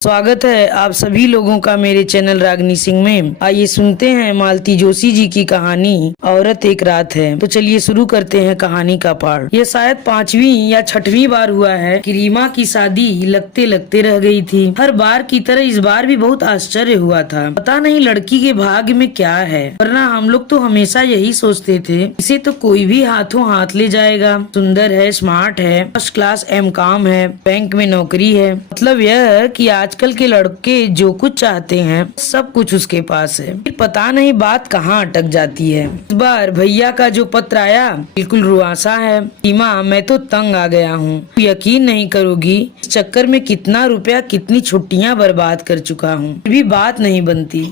स्वागत है आप सभी लोगों का मेरे चैनल रागनी सिंह में। आइए सुनते हैं मालती जोशी जी की कहानी औरत एक रात है। तो चलिए शुरू करते हैं कहानी का पाठ। ये शायद 5वीं या 6वीं बार हुआ है कि रीमा की शादी लगते लगते रह गई थी। हर बार की तरह इस बार भी बहुत आश्चर्य हुआ था। पता नहीं लड़की के भाग्य में क्या है, वरना हम लोग तो हमेशा यही सोचते थे इसे तो कोई भी हाथों हाथ ले जाएगा। सुंदर है, स्मार्ट है, फर्स्ट क्लास एमकॉम है, बैंक में नौकरी है। मतलब यह कि आजकल के लड़के जो कुछ चाहते हैं सब कुछ उसके पास है। फिर पता नहीं बात कहाँ अटक जाती है। इस बार भैया का जो पत्र आया बिल्कुल रुआसा है। रीमा, मैं तो तंग आ गया हूँ। यकीन नहीं करोगी इस चक्कर में कितना रुपया, कितनी छुट्टियाँ बर्बाद कर चुका हूँ, फिर भी बात नहीं बनती।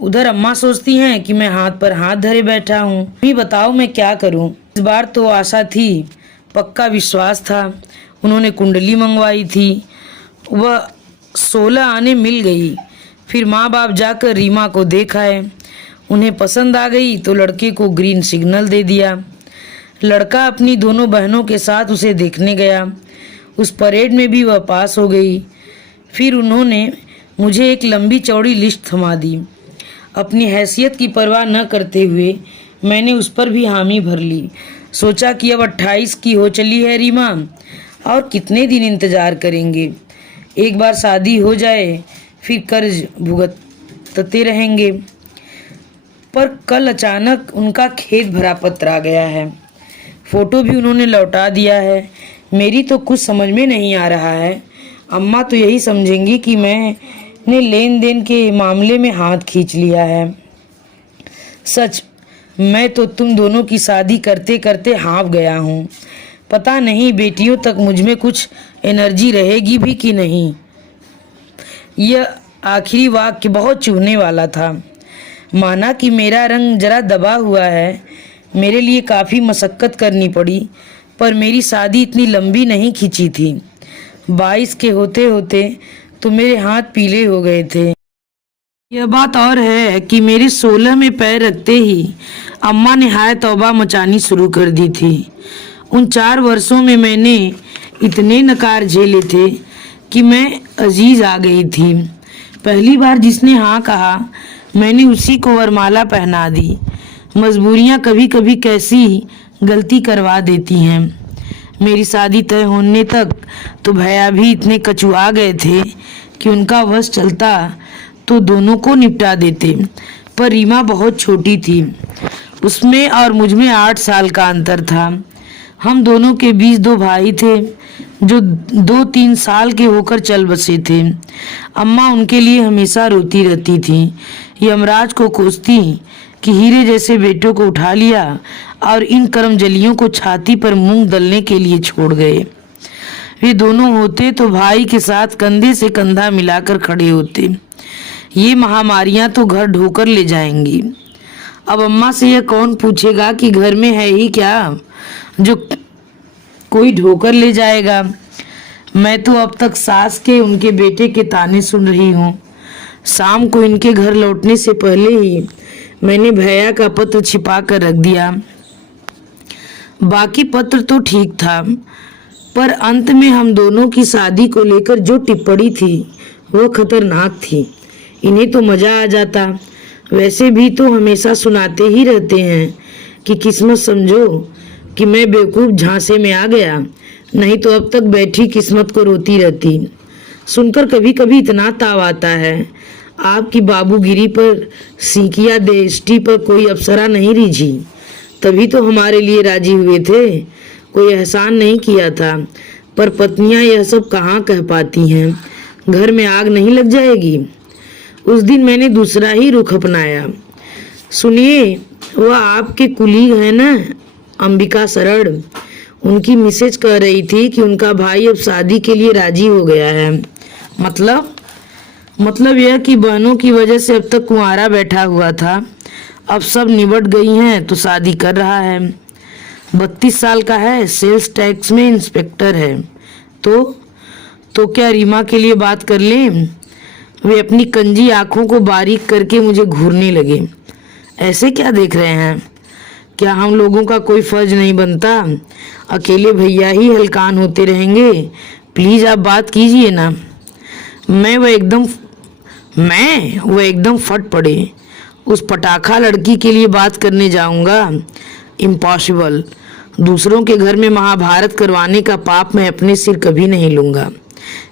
उधर अम्मा सोचती हैं कि मैं हाथ पर हाथ धरे बैठा हूँ। भी बताओ मैं क्या करूँ। इस बार तो आशा थी, पक्का विश्वास था। उन्होंने कुंडली मंगवाई थी, वह 16 आने मिल गई। फिर माँ बाप जाकर रीमा को देखाए, उन्हें पसंद आ गई तो लड़के को ग्रीन सिग्नल दे दिया। लड़का अपनी दोनों बहनों के साथ उसे देखने गया। उस परेड में भी वह पास हो गई। फिर उन्होंने मुझे एक लंबी चौड़ी लिस्ट थमा दी। अपनी हैसियत की परवाह न करते हुए मैंने उस पर भी हामी भर ली। सोचा कि अब 28 की हो चली है रीमा, और कितने दिन इंतजार करेंगे। एक बार शादी हो जाए फिर कर्ज भुगतते रहेंगे। पर कल अचानक उनका खेत भरा पत्र आ गया है। फोटो भी उन्होंने लौटा दिया है। मेरी तो कुछ समझ में नहीं आ रहा है। अम्मा तो यही समझेंगी कि मैंने लेन देन के मामले में हाथ खींच लिया है। सच, मैं तो तुम दोनों की शादी करते करते हाँफ गया हूँ। पता नहीं बेटियों तक मुझ में कुछ एनर्जी रहेगी भी कि नहीं। यह आखिरी वाक्य बहुत चुभने वाला था। माना कि मेरा रंग जरा दबा हुआ है, मेरे लिए काफ़ी मशक्क़त करनी पड़ी, पर मेरी शादी इतनी लंबी नहीं खींची थी। 22 के होते होते तो मेरे हाथ पीले हो गए थे। यह बात और है कि मेरे 16 में पैर रखते ही अम्मा ने हाय तौबा मचानी शुरू कर दी थी। उन 4 वर्षों में मैंने इतने नकार झेले थे कि मैं अजीज आ गई थी। पहली बार जिसने हाँ कहा मैंने उसी को वरमाला पहना दी। मजबूरियाँ कभी कभी कैसी गलती करवा देती हैं। मेरी शादी तय होने तक तो भैया भी इतने कचुआ गए थे कि उनका वश चलता तो दोनों को निपटा देते। पर रीमा बहुत छोटी थी, उसमें और मुझ में 8 साल का अंतर था। हम दोनों के बीच 2 भाई थे जो 2-3 साल के होकर चल बसे थे। अम्मा उनके लिए हमेशा रोती रहती थी। यमराज को कोसती कि हीरे जैसे बेटों को उठा लिया और इन कर्मजलियों को छाती पर मूंग दलने के लिए छोड़ गए। वे दोनों होते तो भाई के साथ कंधे से कंधा मिलाकर खड़े होते। ये महामारियां तो घर ढोकर ले जाएंगी। अब अम्मा से यह कौन पूछेगा कि घर में है ही क्या जो कोई ढोकर ले जाएगा। मैं तो अब तक सास के उनके बेटे के ताने सुन रही हूँ। शाम को इनके घर लौटने से पहले ही मैंने भैया का पत्र छिपा कर रख दिया। बाकी पत्र तो ठीक था, पर अंत में हम दोनों की शादी को लेकर जो टिप्पणी थी वह खतरनाक थी। इन्हें तो मजा आ जाता। वैसे भी तो हमेशा सुनाते ही रहते हैं कि किस्मत समझो कि मैं बेवकूफ़ झांसे में आ गया, नहीं तो अब तक बैठी किस्मत को रोती रहती। सुनकर कभी कभी इतना ताव आता है। आपकी बाबूगिरी पर सीकिया देष्टि पर कोई अप्सरा नहीं रिझी, तभी तो हमारे लिए राजी हुए थे। कोई एहसान नहीं किया था। पर पत्नियां यह सब कहाँ कह पाती हैं। घर में आग नहीं लग जाएगी। उस दिन मैंने दूसरा ही रुख अपनाया। सुनिए, वह आपके कुलीग है ना, अंबिका शरण, उनकी मिसेज कह रही थी कि उनका भाई अब शादी के लिए राजी हो गया है। मतलब यह कि बहनों की वजह से अब तक कुंवारा बैठा हुआ था, अब सब निबट गई हैं तो शादी कर रहा है। 32 साल का है, सेल्स टैक्स में इंस्पेक्टर है। तो क्या रीमा के लिए बात कर लें। वे अपनी कंजी आंखों को बारीक करके मुझे घूरने लगे। ऐसे क्या देख रहे हैं। क्या हम लोगों का कोई फर्ज नहीं बनता। अकेले भैया ही हलकान होते रहेंगे। प्लीज़ आप बात कीजिए ना। वो एकदम फट पड़े। उस पटाखा लड़की के लिए बात करने जाऊंगा? इम्पॉसिबल। दूसरों के घर में महाभारत करवाने का पाप मैं अपने सिर कभी नहीं लूँगा।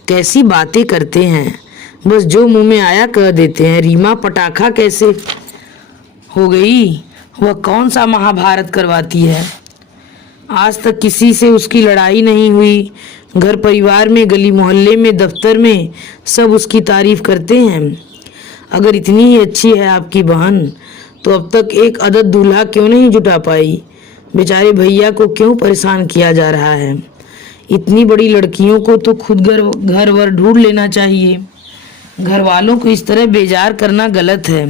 कैसी बातें करते हैं, बस जो मुंह में आया कह देते हैं। रीमा पटाखा कैसे हो गई? वह कौन सा महाभारत करवाती है? आज तक किसी से उसकी लड़ाई नहीं हुई। घर परिवार में, गली मोहल्ले में, दफ्तर में सब उसकी तारीफ करते हैं। अगर इतनी ही अच्छी है आपकी बहन तो अब तक एक अदद दूल्हा क्यों नहीं जुटा पाई? बेचारे भैया को क्यों परेशान किया जा रहा है? इतनी बड़ी लड़कियों को तो खुद घर वर ढूंढ लेना चाहिए। घर वालों को इस तरह बेजार करना गलत है।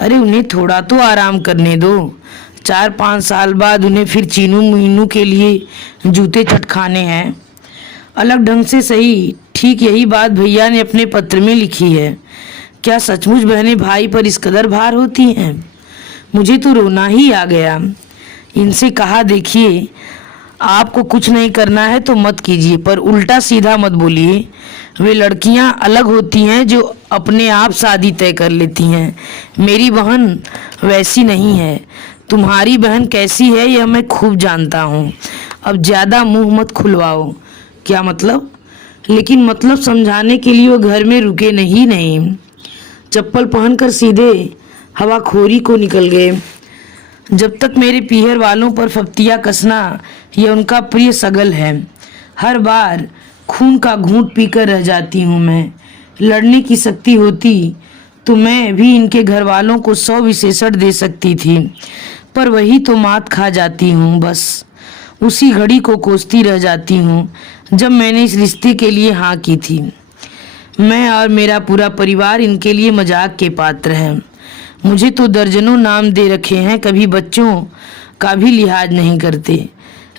अरे उन्हें थोड़ा तो आराम करने दो। 4-5 साल बाद उन्हें फिर चीनू मीनू के लिए जूते चटखाने हैं। अलग ढंग से सही, ठीक यही बात भैया ने अपने पत्र में लिखी है। क्या सचमुच बहनें भाई पर इस कदर भार होती हैं? मुझे तो रोना ही आ गया। इनसे कहा, देखिए आपको कुछ नहीं करना है तो मत कीजिए, पर उल्टा सीधा मत बोलिए। वे लड़कियां अलग होती हैं जो अपने आप शादी तय कर लेती हैं। मेरी बहन वैसी नहीं है। तुम्हारी बहन कैसी है यह मैं खूब जानता हूँ। अब ज़्यादा मुंह मत खुलवाओ। क्या मतलब? लेकिन मतलब समझाने के लिए वो घर में रुके नहीं। चप्पल पहनकर सीधे हवाखोरी को निकल गए। जब तक मेरे पीहर वालों पर फप्तियाँ कसना यह उनका प्रिय सगल है। हर बार खून का घूंट पीकर रह जाती हूँ मैं। लड़ने की शक्ति होती तो मैं भी इनके घर वालों को 100 विशेषण दे सकती थी, पर वही तो मात खा जाती हूँ। बस उसी घड़ी को कोसती रह जाती हूँ जब मैंने इस रिश्ते के लिए हाँ की थी। मैं और मेरा पूरा परिवार इनके लिए मजाक के पात्र हैं। मुझे तो दर्जनों नाम दे रखे हैं, कभी बच्चों का भी लिहाज नहीं करते।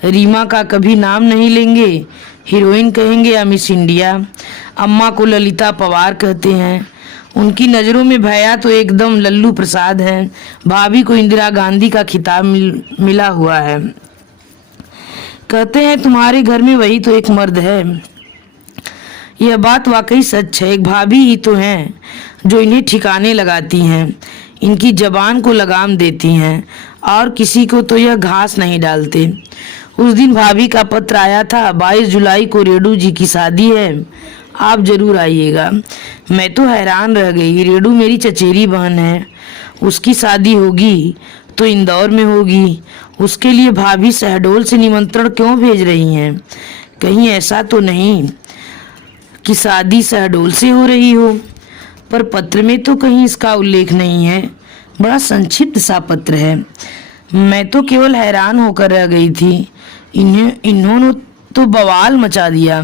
रीमा का कभी नाम नहीं लेंगे, हीरोइन कहेंगे या मिस इंडिया। अम्मा को ललिता पवार कहते हैं। उनकी नज़रों में भैया तो एकदम लल्लू प्रसाद हैं। भाभी को इंदिरा गांधी का खिताब मिला हुआ है। कहते हैं तुम्हारे घर में वही तो एक मर्द है। यह बात वाकई सच है। एक भाभी ही तो हैं जो इन्हें ठिकाने लगाती हैं, इनकी जबान को लगाम देती हैं, और किसी को तो यह घास नहीं डालते। उस दिन भाभी का पत्र आया था, 22 जुलाई को रेडू जी की शादी है, आप जरूर आइएगा। मैं तो हैरान रह गई। रेडू मेरी चचेरी बहन है, उसकी शादी होगी तो इंदौर में होगी। उसके लिए भाभी शहडोल से निमंत्रण क्यों भेज रही हैं? कहीं ऐसा तो नहीं कि शादी शहडोल से हो रही हो? पर पत्र में तो कहीं इसका उल्लेख नहीं है। बड़ा संक्षिप्त सा पत्र है। मैं तो केवल हैरान होकर रह गई थी। इन्होंने तो बवाल मचा दिया।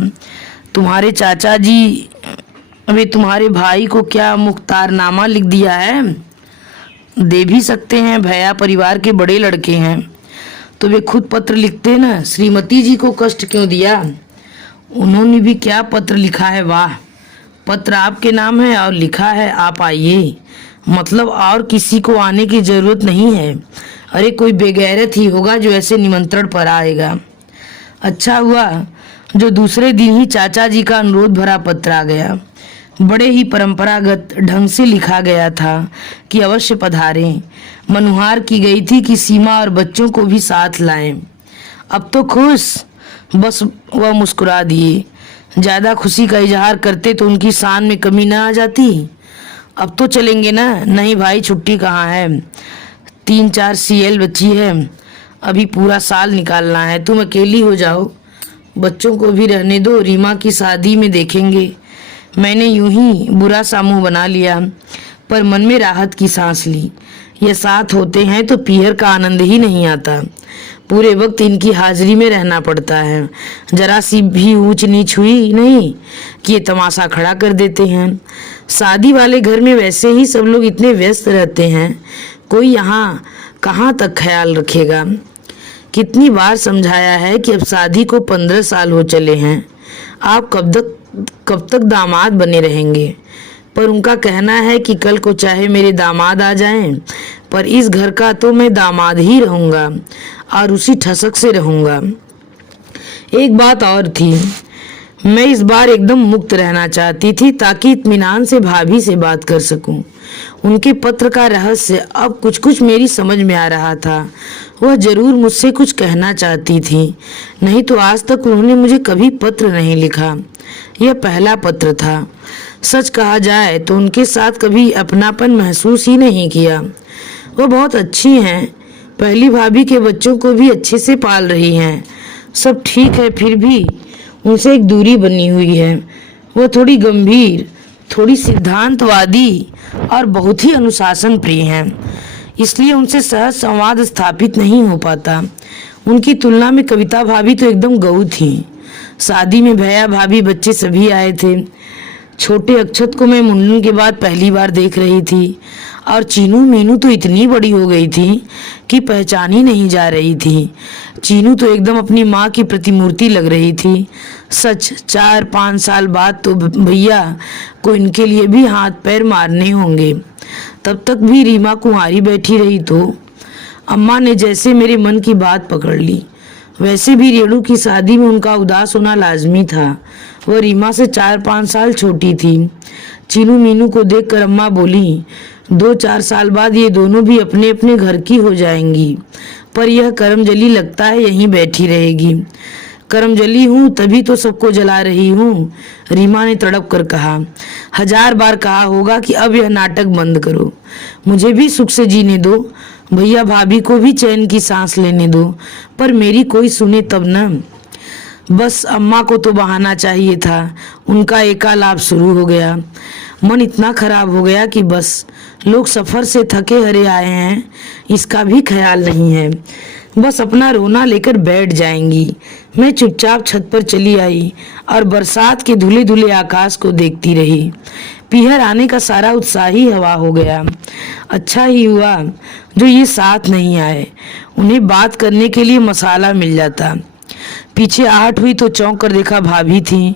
तुम्हारे चाचा जी वे तुम्हारे भाई को क्या मुख्तारनामा लिख दिया है? दे भी सकते हैं, भैया परिवार के बड़े लड़के हैं तो वे खुद पत्र लिखते ना। श्रीमती जी को कष्ट क्यों दिया? उन्होंने भी क्या पत्र लिखा है। वाह, पत्र आपके नाम है और लिखा है आप आइए। मतलब और किसी को आने की जरूरत नहीं है। अरे कोई बेगैरत ही होगा जो ऐसे निमंत्रण पर आएगा। अच्छा हुआ जो दूसरे दिन ही चाचा जी का अनुरोध भरा पत्र आ गया। बड़े ही परंपरागत ढंग से लिखा गया था कि अवश्य पधारें। मनुहार की गई थी कि सीमा और बच्चों को भी साथ लाएं। अब तो खुश। बस वह मुस्कुरा दिए। ज़्यादा खुशी का इजहार करते तो उनकी शान में कमी ना आ जाती। अब तो चलेंगे ना? नहीं भाई, छुट्टी कहाँ है? 3-4 CL बची है, अभी पूरा साल निकालना है। तुम अकेली हो जाओ, बच्चों को भी रहने दो, रीमा की शादी में देखेंगे। मैंने यूं ही बुरा सा मुंह बना लिया, पर मन में राहत की सांस ली। ये साथ होते हैं तो पीहर का आनंद ही नहीं आता। पूरे वक्त इनकी हाजिरी में रहना पड़ता है। जरा सी भी ऊंच नीच हुई नहीं कि ये तमाशा खड़ा कर देते हैं। शादी वाले घर में वैसे ही सब लोग इतने व्यस्त रहते हैं, कोई यहाँ कहाँ तक ख्याल रखेगा। कितनी बार समझाया है कि अब शादी को 15 साल हो चले हैं, आप कब तक दामाद बने रहेंगे। पर उनका कहना है कि कल को चाहे मेरे दामाद आ जाएं, पर इस घर का तो मैं दामाद ही रहूँगा और उसी ठसक से रहूँगा। एक बात और थी, मैं इस बार एकदम मुक्त रहना चाहती थी ताकि इत्मीनान से भाभी से बात कर सकूं। उनके पत्र का रहस्य अब कुछ कुछ मेरी समझ में आ रहा था। वह जरूर मुझसे कुछ कहना चाहती थी, नहीं तो आज तक उन्होंने मुझे कभी पत्र नहीं लिखा। यह पहला पत्र था। सच कहा जाए तो उनके साथ कभी अपनापन महसूस ही नहीं किया। वह बहुत अच्छी हैं, पहली भाभी के बच्चों को भी अच्छे से पाल रही हैं। सब ठीक है, फिर भी उनसे एक दूरी बनी हुई है। वो थोड़ी गंभीर, थोड़ी सिद्धांतवादी और बहुत ही अनुशासन प्रिय हैं, इसलिए उनसे सहज संवाद स्थापित नहीं हो पाता। उनकी तुलना में कविता भाभी तो एकदम गऊ थी। शादी में भैया भाभी बच्चे सभी आए थे। छोटे अक्षत को मैं मुंडन के बाद पहली बार देख रही थी और चीनू मीनू तो इतनी बड़ी हो गई थी कि पहचान ही नहीं जा रही थी। चीनू तो एकदम अपनी माँ की प्रतिमूर्ति लग रही थी। सच 4-5 साल बाद तो भैया को इनके लिए भी हाथ पैर मारने होंगे। तब तक भी रीमा कुंवारी बैठी रही तो अम्मा ने जैसे मेरे मन की बात पकड़ ली। वैसे भी रेणु की शादी में उनका उदास होना लाजमी था। वह रीमा से 4-5 साल छोटी थी। चीनू मीनू को देखकर अम्मा बोली, 2-4 साल बाद ये दोनों भी अपने अपने घर की हो जाएंगी, पर यह करमजली लगता है यहीं बैठी रहेगी। करमजली हूँ तभी तो सबको जला रही हूँ, रीमा ने तड़प कर कहा। 1000 बार कहा होगा कि अब यह नाटक बंद करो, मुझे भी सुख से जीने दो, भैया भाभी को भी चैन की सांस लेने दो, पर मेरी कोई सुने तब न। बस अम्मा को तो बहाना चाहिए था। उनका एकालाप शुरू हो गया। मन इतना खराब हो गया कि बस लोग सफ़र से थके हारे आए हैं, इसका भी ख्याल नहीं है। बस अपना रोना लेकर बैठ जाएंगी। मैं चुपचाप छत पर चली आई और बरसात के धुले धुले आकाश को देखती रही। पीहर आने का सारा उत्साह ही हवा हो गया। अच्छा ही हुआ जो ये साथ नहीं आए, उन्हें बात करने के लिए मसाला मिल जाता। पीछे आहट हुई तो चौंक कर देखा भाभी थी।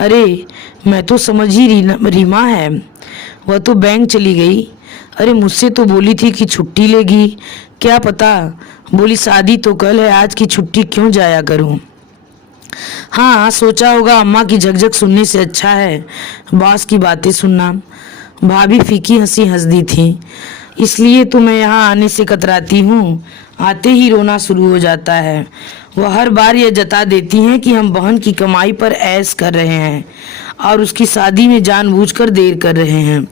अरे मैं तो समझी रीमा है, वह तो बैंक चली गई। अरे मुझसे तो बोली थी कि छुट्टी लेगी, क्या पता, बोली शादी तो कल है, आज की छुट्टी क्यों जाया करूं। हाँ सोचा होगा अम्मा की झकझक सुनने से अच्छा है बॉस की बातें सुनना। भाभी फीकी हंसी हंस दी थी। इसलिए तो मैं यहाँ आने से कतराती हूँ, आते ही रोना शुरू हो जाता है। वह हर बार यह जता देती हैं कि हम बहन की कमाई पर ऐश कर रहे हैं और उसकी शादी में जानबूझकर देर कर रहे हैं,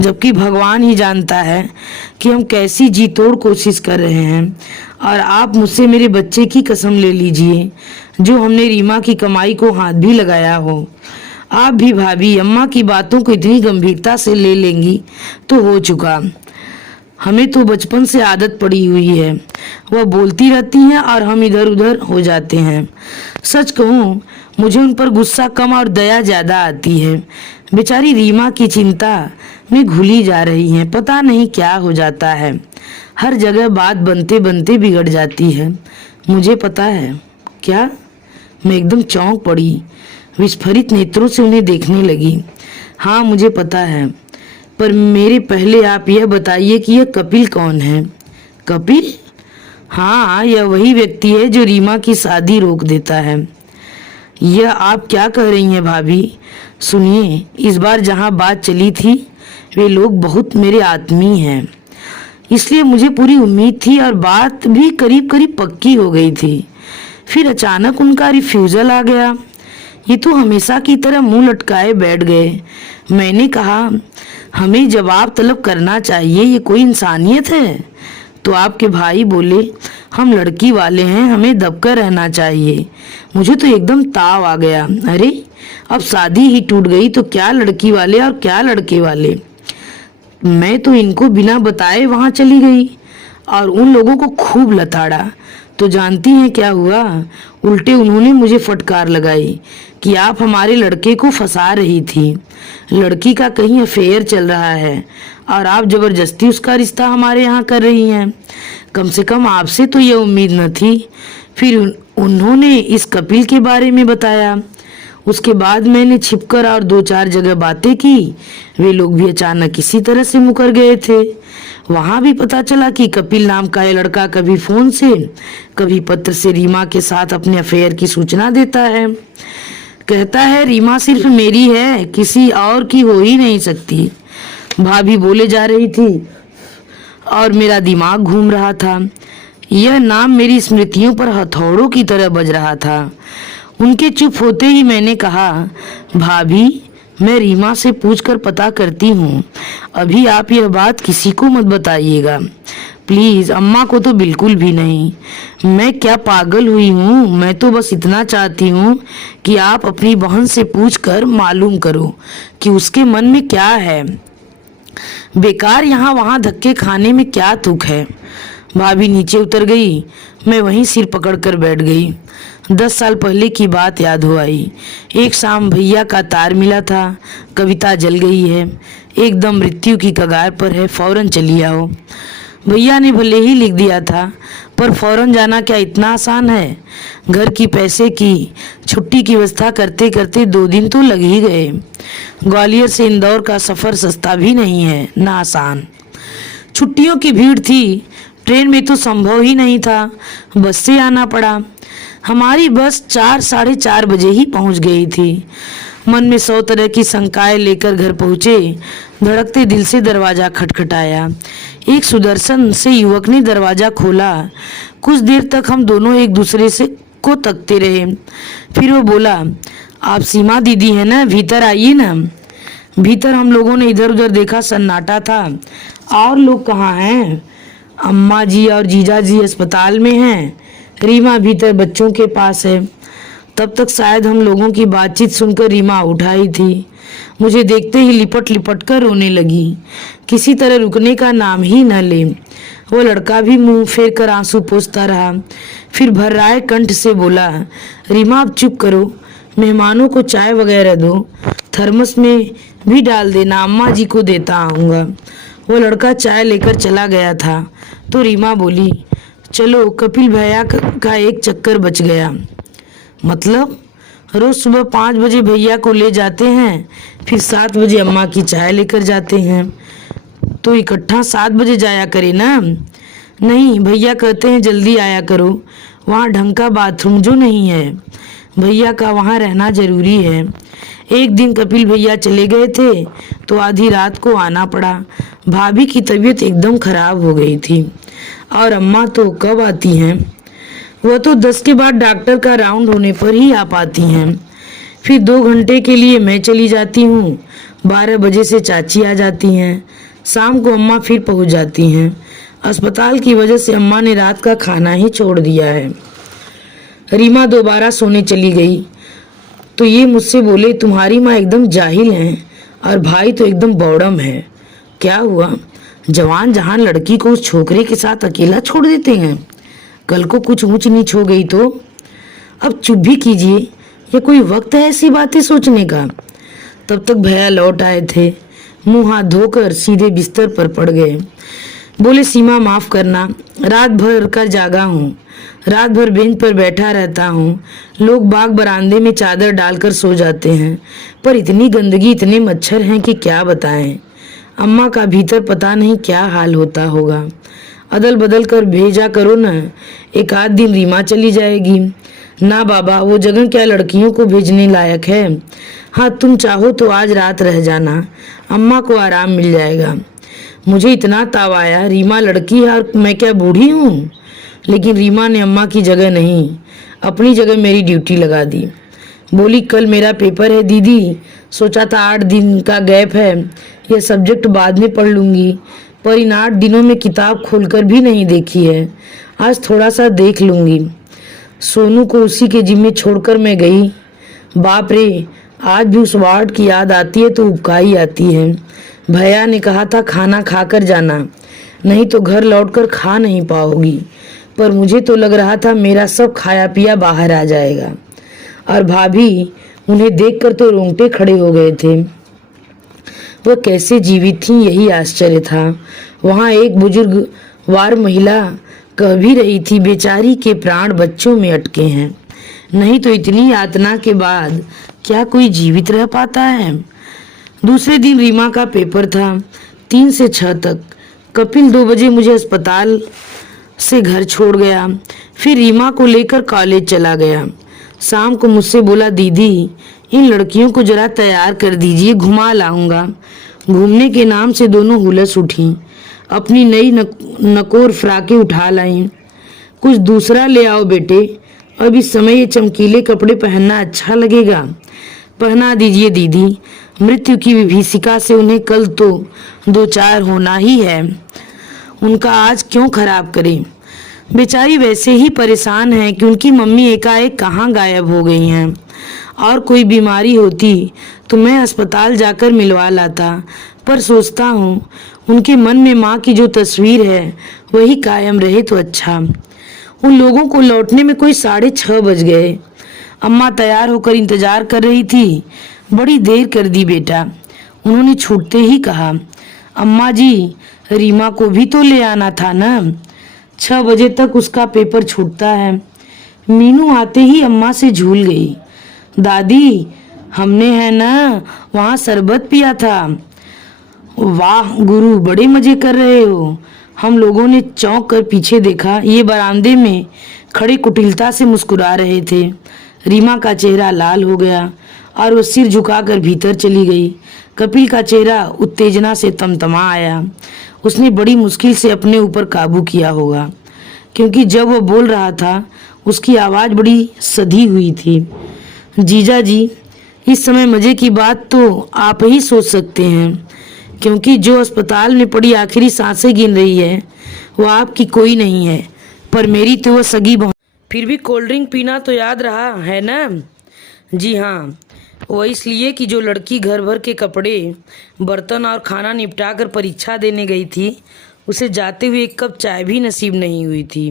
जबकि भगवान ही जानता है कि हम कैसी जी तोड़ कोशिश कर रहे हैं। और आप मुझसे मेरे बच्चे की कसम ले लीजिए, जो हमने रीमा की कमाई को हाथ भी लगाया हो। आप भी भाभी अम्मा की बातों को इतनी गंभीरता से ले लेंगी तो हो चुका। हमें तो बचपन से आदत पड़ी हुई है, वह बोलती रहती हैं और हम इधर उधर हो जाते हैं। सच कहूँ मुझे उन पर गुस्सा कम और दया ज़्यादा आती है। बेचारी रीमा की चिंता में घुली जा रही हैं, पता नहीं क्या हो जाता है। हर जगह बात बनते बनते बिगड़ जाती है। मुझे पता है क्या? मैं एकदम चौंक पड़ी, विस्फारित नेत्रों से उन्हें देखने लगी। हाँ मुझे पता है, पर मेरे पहले आप यह बताइए कि यह कपिल कौन है? कपिल? हाँ यह वही व्यक्ति है जो रीमा की शादी रोक देता है। यह आप क्या कह रही हैं भाभी? सुनिए, इस बार जहाँ बात चली थी वे लोग बहुत मेरे आत्मीय हैं, इसलिए मुझे पूरी उम्मीद थी और बात भी करीब करीब पक्की हो गई थी। फिर अचानक उनका रिफ्यूजल आ गया। ये तो हमेशा की तरह मुंह लटकाए बैठ गए। मैंने कहा हमें जवाब तलब करना चाहिए, ये कोई इंसानियत है? तो आपके भाई बोले हम लड़की वाले हैं, हमें दबकर रहना चाहिए। मुझे तो एकदम ताव आ गया। अरे अब शादी ही टूट गई तो क्या लड़की वाले और क्या लड़के वाले। मैं तो इनको बिना बताए वहां चली गई और उन लोगों को खूब लताड़ा। तो जानती हैं क्या हुआ? उल्टे उन्होंने मुझे फटकार लगाई कि आप हमारे लड़के को फंसा रही थी, लड़की का कहीं अफेयर चल रहा है और आप जबरदस्ती उसका रिश्ता हमारे यहाँ कर रही हैं। कम से कम आपसे तो ये उम्मीद न थी। फिर उन्होंने इस कपिल के बारे में बताया। उसके बाद मैंने छिपकर और 2-4 जगह बातें की। वे लोग भी अचानक इसी तरह से मुकर गए थे। वहां भी पता चला कि कपिल नाम का ये लड़का कभी फोन से कभी पत्र से रीमा के साथ अपने अफेयर की सूचना देता है। कहता है रीमा सिर्फ मेरी है, किसी और की हो ही नहीं सकती। भाभी बोले जा रही थी और मेरा दिमाग घूम रहा था। यह नाम मेरी स्मृतियों पर हथौड़ों की तरह बज रहा था। उनके चुप होते ही मैंने कहा, भाभी मैं रीमा से पूछकर पता करती हूँ, अभी आप यह बात किसी को मत बताइएगा प्लीज, अम्मा को तो बिल्कुल भी नहीं। मैं क्या पागल हुई हूँ, मैं तो बस इतना चाहती हूँ कि आप अपनी बहन से पूछकर मालूम करो कि उसके मन में क्या है। बेकार यहाँ वहाँ धक्के खाने में क्या तुक है। भाभी नीचे उतर गई, मैं वहीं सिर पकड़कर बैठ गई। 10 साल पहले की बात याद हो आई। एक शाम भैया का तार मिला था, कविता जल गई है, एकदम मृत्यु की कगार पर है, फौरन चली आओ। भैया ने भले ही लिख दिया था, पर फौरन जाना क्या इतना आसान है। घर की पैसे की छुट्टी की व्यवस्था करते करते 2 दिन तो लग ही गए। ग्वालियर से इंदौर का सफ़र सस्ता भी नहीं है, ना आसान। छुट्टियों की भीड़ थी, ट्रेन में तो संभव ही नहीं था, बस से आना पड़ा। हमारी बस 4 साढ़े 4 बजे ही पहुंच गई थी। मन में 100 तरह की शंकाएं लेकर घर पहुंचे। धड़कते दिल से दरवाजा खटखटाया। एक सुदर्शन से युवक ने दरवाजा खोला। कुछ देर तक हम दोनों एक दूसरे से को तकते रहे। फिर वो बोला, आप सीमा दीदी है ना, भीतर आइए ना। भीतर हम लोगों ने इधर उधर देखा, सन्नाटा था। और लोग कहाँ हैं? अम्मा जी और जीजा जी अस्पताल में हैं, रीमा भीतर बच्चों के पास है। तब तक शायद हम लोगों की बातचीत सुनकर रीमा उठ आई थी। मुझे देखते ही लिपट लिपट कर रोने लगी, किसी तरह रुकने का नाम ही न ले। वो लड़का भी मुंह फेर कर आंसू पोंछता रहा। फिर भर्राए कंठ से बोला, रीमा आप चुप करो, मेहमानों को चाय वगैरह दो, थर्मस में भी डाल देना, अम्मा जी को देता आऊँगा। वो लड़का चाय लेकर चला गया था तो रीमा बोली, चलो कपिल भैया का एक चक्कर बच गया। मतलब रोज सुबह 5 बजे भैया को ले जाते हैं, फिर 7 बजे अम्मा की चाय लेकर जाते हैं, तो इकट्ठा 7 बजे जाया करे ना। नहीं, भैया कहते हैं जल्दी आया करो, वहाँ ढंग का बाथरूम जो नहीं है, भैया का वहाँ रहना जरूरी है। एक दिन कपिल भैया चले गए थे तो आधी रात को आना पड़ा। भाभी की तबीयत एकदम खराब हो गई थी और अम्मा तो कब आती हैं, वह तो 10 के बाद डॉक्टर का राउंड होने पर ही आ पाती हैं। फिर 2 घंटे के लिए मैं चली जाती हूँ, 12 बजे से चाची आ जाती हैं, शाम को अम्मा फिर पहुँच जाती हैं। अस्पताल की वजह से अम्मा ने रात का खाना ही छोड़ दिया है। रीमा दोबारा सोने चली गई तो ये मुझसे बोले, तुम्हारी माँ एकदम जाहिल हैं और भाई तो एकदम बौड़म है। क्या हुआ? जवान जहान लड़की को उस छोकरे के साथ अकेला छोड़ देते हैं, कल को कुछ ऊंच नीच हो गई तो? अब चुप भी कीजिए, ये कोई वक्त है ऐसी बातें सोचने का। तब तक भैया लौट आए थे, मुंह हाथ धोकर सीधे बिस्तर पर पड़ गए। बोले, सीमा माफ करना, रात भर का जागा हूँ, रात भर बेंच पर बैठा रहता हूँ। लोग बाग बरामदे में चादर डालकर सो जाते हैं, पर इतनी गंदगी, इतने मच्छर हैं कि क्या बताएं। अम्मा का भीतर पता नहीं क्या हाल होता होगा। अदल बदल कर भेजा करो ना, एक आध दिन रीमा चली जाएगी। ना बाबा, वो जगह क्या लड़कियों को भेजने लायक है। हाँ, तुम चाहो तो आज रात रह जाना, अम्मा को आराम मिल जाएगा। मुझे इतना ताव आया, रीमा लड़की है और मैं क्या बूढ़ी हूँ। लेकिन रीमा ने अम्मा की जगह नहीं, अपनी जगह मेरी ड्यूटी लगा दी। बोली, कल मेरा पेपर है दीदी, सोचा था 8 दिन का गैप है, यह सब्जेक्ट बाद में पढ़ लूँगी, पर इन 8 दिनों में किताब खोलकर भी नहीं देखी है, आज थोड़ा सा देख लूँगी। सोनू को उसी के जिम्मे छोड़कर मैं गई। बाप रे, आज भी उस वार्ड की याद आती है तो उबकाई आती है। भैया ने कहा था खाना खाकर जाना, नहीं तो घर लौटकर खा नहीं पाओगी, पर मुझे तो लग रहा था मेरा सब खाया पिया बाहर आ जाएगा। और भाभी, उन्हें देखकर तो रोंगटे खड़े हो गए थे। वह कैसे जीवित थीं, यही आश्चर्य था। वहाँ एक बुजुर्ग वार महिला कह भी रही थी, बेचारी के प्राण बच्चों में अटके हैं, नहीं तो इतनी यातना के बाद क्या कोई जीवित रह पाता है। दूसरे दिन रीमा का पेपर था, 3 से 6 तक। कपिल 2 बजे मुझे अस्पताल से घर छोड़ गया, फिर रीमा को लेकर कॉलेज चला गया। शाम को मुझसे बोला, दीदी इन लड़कियों को जरा तैयार कर दीजिए, घुमा लाऊंगा। घूमने के नाम से दोनों हुलस उठी, अपनी नई नकोर फ्राकें उठा लाईं। कुछ दूसरा ले आओ बेटे, अब इस समय ये चमकीले कपड़े पहनना अच्छा लगेगा। पहना दीजिए दीदी, मृत्यु की विभीषिका से उन्हें कल तो दो चार होना ही है, उनका आज क्यों खराब करें। बेचारी वैसे ही परेशान है कि उनकी मम्मी एकाएक कहाँ गायब हो गई हैं। और कोई बीमारी होती तो मैं अस्पताल जाकर मिलवा लाता, पर सोचता हूँ उनके मन में माँ की जो तस्वीर है वही कायम रहे तो अच्छा। उन लोगों को लौटने में कोई 6:30 बज गए। अम्मा तैयार होकर इंतजार कर रही थी। बड़ी देर कर दी बेटा, उन्होंने छूटते ही कहा। अम्मा जी, रीमा को भी तो ले आना था ना, 6 बजे तक उसका पेपर छूटता है। मीनू आते ही अम्मा से झूल गई। दादी, हमने है ना वहाँ शरबत पिया था। वाह गुरु, बड़े मजे कर रहे हो। हम लोगों ने चौंक कर पीछे देखा। ये बरामदे में खड़े कुटिलता से मुस्कुरा रहे थे। रीमा का चेहरा लाल हो गया और वो सिर झुकाकर भीतर चली गई। कपिल का चेहरा उत्तेजना से तमतमा आया। उसने बड़ी मुश्किल से अपने ऊपर काबू किया होगा, क्योंकि जब वो बोल रहा था उसकी आवाज़ बड़ी सधी हुई थी। जीजा जी, इस समय मज़े की बात तो आप ही सोच सकते हैं, क्योंकि जो अस्पताल में पड़ी आखिरी सांसें गिन रही है वो आपकी कोई नहीं है, पर मेरी तो वो सगी बहन। फिर भी कोल्ड ड्रिंक पीना तो याद रहा है ना? जी हाँ, वो इसलिए कि जो लड़की घर भर के कपड़े, बर्तन और खाना निपटा कर परीक्षा देने गई थी, उसे जाते हुए एक कप चाय भी नसीब नहीं हुई थी।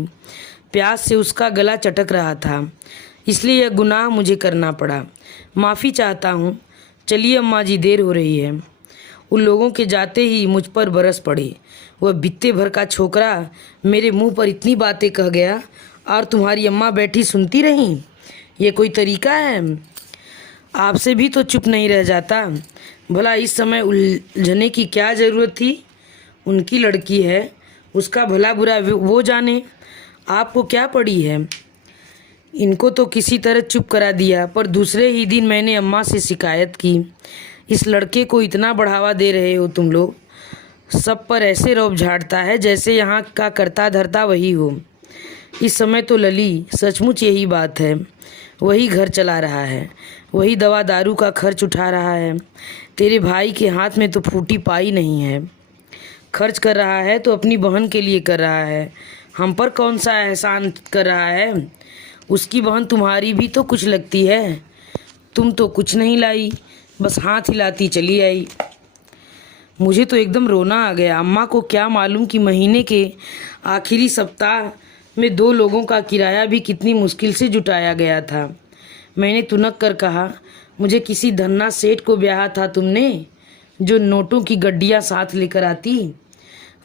प्यास से उसका गला चटक रहा था, इसलिए यह गुनाह मुझे करना पड़ा। माफ़ी चाहता हूँ। चलिए अम्मा जी, देर हो रही है। उन लोगों के जाते ही मुझ पर बरस पड़े। वह बित्ते भर का छोकरा मेरे मुंह पर इतनी बातें कह गया और तुम्हारी अम्मा बैठी सुनती रहीं। ये कोई तरीका है? आपसे भी तो चुप नहीं रह जाता। भला इस समय उलझने की क्या ज़रूरत थी? उनकी लड़की है, उसका भला बुरा वो जाने, आपको क्या पड़ी है? इनको तो किसी तरह चुप करा दिया, पर दूसरे ही दिन मैंने अम्मा से शिकायत की। इस लड़के को इतना बढ़ावा दे रहे हो तुम लोग, सब पर ऐसे रौब झाड़ता है जैसे यहाँ का करता धरता वही हो। इस समय तो लली सचमुच यही बात है, वही घर चला रहा है, वही दवा दारू का खर्च उठा रहा है। तेरे भाई के हाथ में तो फूटी पाई नहीं है। खर्च कर रहा है तो अपनी बहन के लिए कर रहा है, हम पर कौन सा एहसान कर रहा है? उसकी बहन तुम्हारी भी तो कुछ लगती है। तुम तो कुछ नहीं लाई, बस हाथ हिलाती चली आई। मुझे तो एकदम रोना आ गया। अम्मा को क्या मालूम कि महीने के आखिरी सप्ताह में 2 लोगों का किराया भी कितनी मुश्किल से जुटाया गया था। मैंने तुनक कर कहा, मुझे किसी धन्ना सेठ को ब्याहा था तुमने, जो नोटों की गड्डियाँ साथ लेकर आती।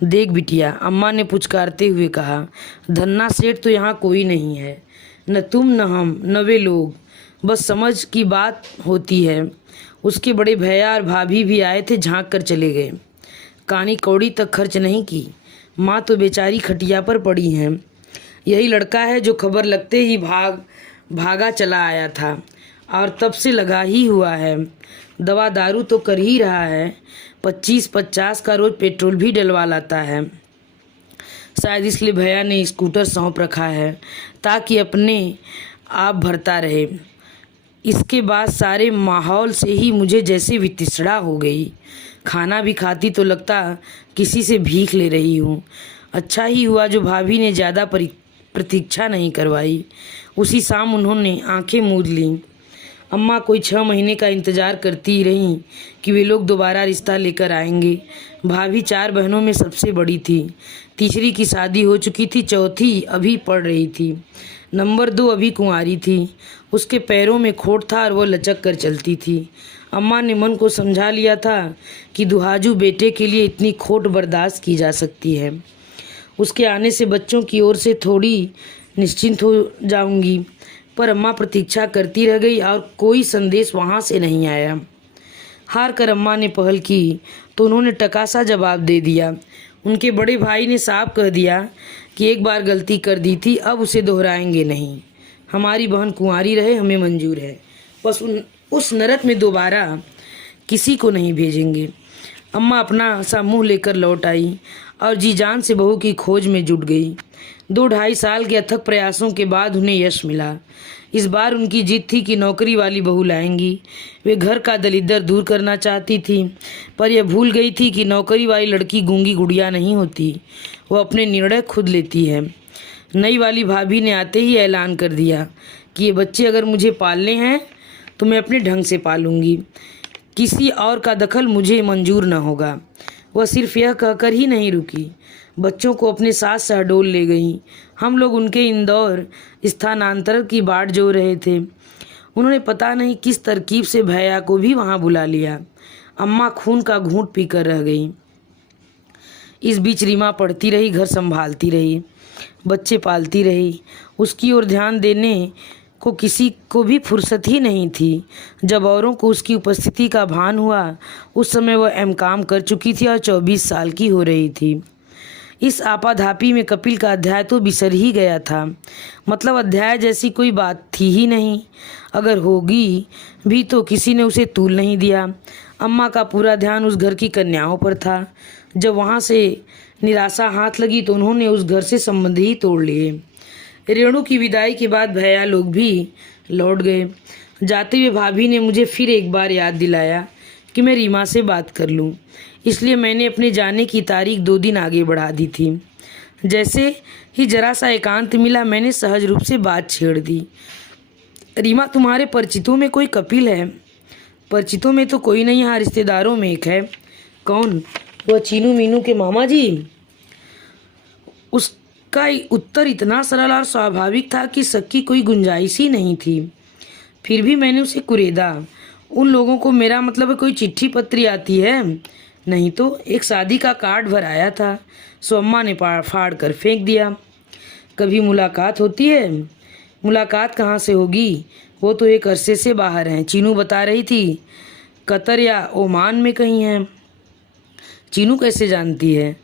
देख बिटिया, अम्मा ने पुचकारते हुए कहा, धन्ना सेठ तो यहाँ कोई नहीं है, न तुम न हम न वे लोग, बस समझ की बात होती है। उसके बड़े भैया और भाभी भी आए थे, झांक कर चले गए। कानी कौड़ी तक खर्च नहीं की। माँ तो बेचारी खटिया पर पड़ी हैं। यही लड़का है जो खबर लगते ही भागा चला आया था और तब से लगा ही हुआ है। दवा दारू तो कर ही रहा है, 25-50 का रोज पेट्रोल भी डलवा लाता है। शायद इसलिए भैया ने स्कूटर सौंप रखा है ताकि अपने आप भरता रहे। इसके बाद सारे माहौल से ही मुझे जैसे वितृष्णा हो गई। खाना भी खाती तो लगता किसी से भीख ले रही हूँ। अच्छा ही हुआ जो भाभी ने ज़्यादा प्रतीक्षा नहीं करवाई। उसी शाम उन्होंने आंखें मूंद लीं। अम्मा कोई 6 महीने का इंतज़ार करती रहीं कि वे लोग दोबारा रिश्ता लेकर आएंगे। भाभी 4 बहनों में सबसे बड़ी थी। तीसरी की शादी हो चुकी थी, चौथी अभी पढ़ रही थी, नंबर 2 अभी कुंवारी थी। उसके पैरों में खोट था और वो लचक कर चलती थी। अम्मा ने मन को समझा लिया था कि दुहाजू बेटे के लिए इतनी खोट बर्दाश्त की जा सकती है। उसके आने से बच्चों की ओर से थोड़ी निश्चिंत हो जाऊंगी, पर अम्मा प्रतीक्षा करती रह गई और कोई संदेश वहाँ से नहीं आया। हार कर अम्मा ने पहल की तो उन्होंने टकासा जवाब दे दिया। उनके बड़े भाई ने साफ कह दिया कि एक बार गलती कर दी थी, अब उसे दोहराएंगे नहीं। हमारी बहन कुंवारी रहे, हमें मंजूर है, बस उस नरक में दोबारा किसी को नहीं भेजेंगे। अम्मा अपना सा मुंह लेकर लौट आई और जी जान से बहू की खोज में जुट गई। 2-2.5 साल के अथक प्रयासों के बाद उन्हें यश मिला। इस बार उनकी जिद थी कि नौकरी वाली बहू लाएंगी। वे घर का दलिद्दर दूर करना चाहती थी, पर यह भूल गई थी कि नौकरी वाली लड़की गूंगी गुड़िया नहीं होती, वो अपने निर्णय खुद लेती है। नई वाली भाभी ने आते ही ऐलान कर दिया कि ये बच्चे अगर मुझे पालने हैं तो मैं अपने ढंग से पालूंगी, किसी और का दखल मुझे मंजूर न होगा। वह सिर्फ यह कहकर ही नहीं रुकी, बच्चों को अपने साथ शहडोल ले गई। हम लोग उनके इंदौर स्थानांतरण की बाट जो रहे थे। उन्होंने पता नहीं किस तरकीब से भैया को भी वहाँ बुला लिया। अम्मा खून का घूंट पीकर रह गई। इस बीच रीमा पढ़ती रही, घर संभालती रही, बच्चे पालती रही। उसकी ओर ध्यान देने को किसी को भी फुर्सत ही नहीं थी। जब औरों को उसकी उपस्थिति का भान हुआ, उस समय वह एमकॉम कर चुकी थी और 24 साल की हो रही थी। इस आपाधापी में कपिल का अध्याय तो बिसर ही गया था। मतलब अध्याय जैसी कोई बात थी ही नहीं। अगर होगी भी तो किसी ने उसे तूल नहीं दिया। अम्मा का पूरा ध्यान उस घर की कन्याओं पर था। जब वहाँ से निराशा हाथ लगी तो उन्होंने उस घर से संबंध ही तोड़ लिए। रेणु की विदाई के बाद भैया लोग भी लौट गए। जाते हुए भाभी ने मुझे फिर एक बार याद दिलाया कि मैं रीमा से बात कर लूं, इसलिए मैंने अपने जाने की तारीख 2 दिन आगे बढ़ा दी थी। जैसे ही जरा सा एकांत मिला, मैंने सहज रूप से बात छेड़ दी। रीमा, तुम्हारे परिचितों में कोई कपिल है? परिचितों में तो कोई नहीं, यहाँ रिश्तेदारों में एक है। कौन? वह चीनू मीनू के मामा जी। उसका उत्तर इतना सरल और स्वाभाविक था कि शक की कोई गुंजाइश ही नहीं थी। फिर भी मैंने उसे कुरेदा। उन लोगों को मेरा मतलब है कोई चिट्ठी पत्री आती है? नहीं तो एक शादी का कार्ड भराया था, सो अम्मा ने फाड़ कर फेंक दिया। कभी मुलाकात होती है? मुलाकात कहाँ से होगी, वो तो एक अरसे से बाहर हैं। चीनू बता रही थी कतर या ओमान में कहीं हैं। चीनू कैसे जानती है?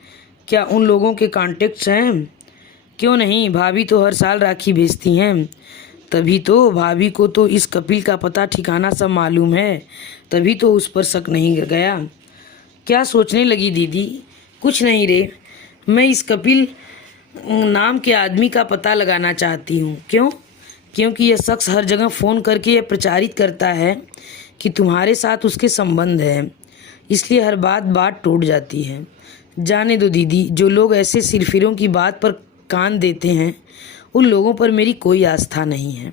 क्या उन लोगों के कॉन्टेक्ट्स हैं? क्यों नहीं, भाभी तो हर साल राखी भेजती हैं। तभी तो भाभी को तो इस कपिल का पता ठिकाना सब मालूम है, तभी तो उस पर शक नहीं गया। क्या सोचने लगी दीदी? कुछ नहीं रे, मैं इस कपिल नाम के आदमी का पता लगाना चाहती हूँ। क्यों? क्योंकि यह शख्स हर जगह फ़ोन करके यह प्रचारित करता है कि तुम्हारे साथ उसके संबंध है, इसलिए हर बात टूट जाती है। जाने दो दीदी, जो लोग ऐसे सिरफिरों की बात पर कान देते हैं उन लोगों पर मेरी कोई आस्था नहीं है।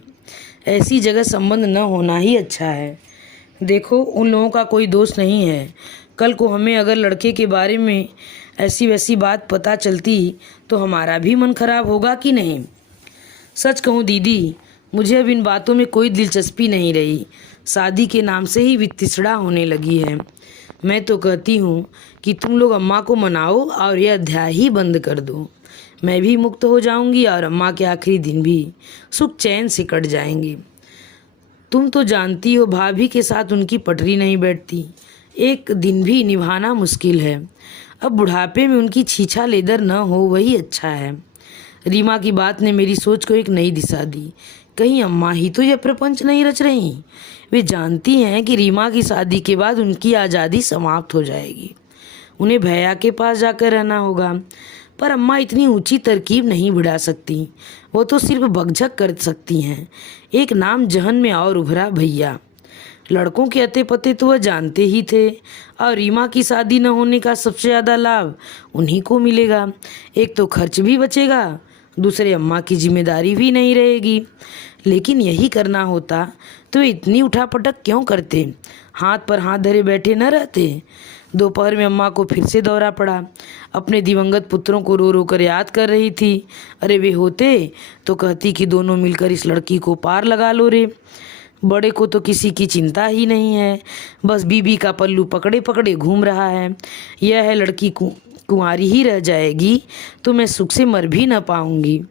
ऐसी जगह संबंध न होना ही अच्छा है। देखो, उन लोगों का कोई दोष नहीं है। कल को हमें अगर लड़के के बारे में ऐसी वैसी बात पता चलती तो हमारा भी मन खराब होगा कि नहीं? सच कहूँ दीदी, मुझे अब इन बातों में कोई दिलचस्पी नहीं रही। शादी के नाम से ही वितृष्णा होने लगी है। मैं तो कहती हूँ कि तुम लोग अम्मा को मनाओ और यह अध्याय ही बंद कर दो। मैं भी मुक्त हो जाऊंगी और अम्मा के आखिरी दिन भी सुख चैन से कट जाएंगे। तुम तो जानती हो भाभी के साथ उनकी पटरी नहीं बैठती, एक दिन भी निभाना मुश्किल है। अब बुढ़ापे में उनकी छीछा लेदर न हो वही अच्छा है। रीमा की बात ने मेरी सोच को एक नई दिशा दी। कहीं अम्मा ही तो यह प्रपंच नहीं रच रही? वे जानती हैं कि रीमा की शादी के बाद उनकी आज़ादी समाप्त हो जाएगी, उन्हें भैया के पास जाकर रहना होगा। पर अम्मा इतनी ऊंची तरकीब नहीं बढ़ा सकती, वो तो सिर्फ बकझक कर सकती हैं। एक नाम जहन में और उभरा, भैया। लड़कों के अते पते तो वह जानते ही थे, और रीमा की शादी न होने का सबसे ज़्यादा लाभ उन्हीं को मिलेगा। एक तो खर्च भी बचेगा, दूसरे अम्मा की जिम्मेदारी भी नहीं रहेगी। लेकिन यही करना होता तो इतनी उठापटक क्यों करते? हाथ पर हाथ धरे बैठे न रहते। दोपहर में अम्मा को फिर से दौरा पड़ा। अपने दिवंगत पुत्रों को रो रो कर याद कर रही थी। अरे वे होते तो कहती कि दोनों मिलकर इस लड़की को पार लगा लो रे। बड़े को तो किसी की चिंता ही नहीं है, बस बीबी का पल्लू पकड़े पकड़े घूम रहा है। यह है लड़की कुंवारी ही रह जाएगी तो मैं सुख से मर भी न पाऊंगी।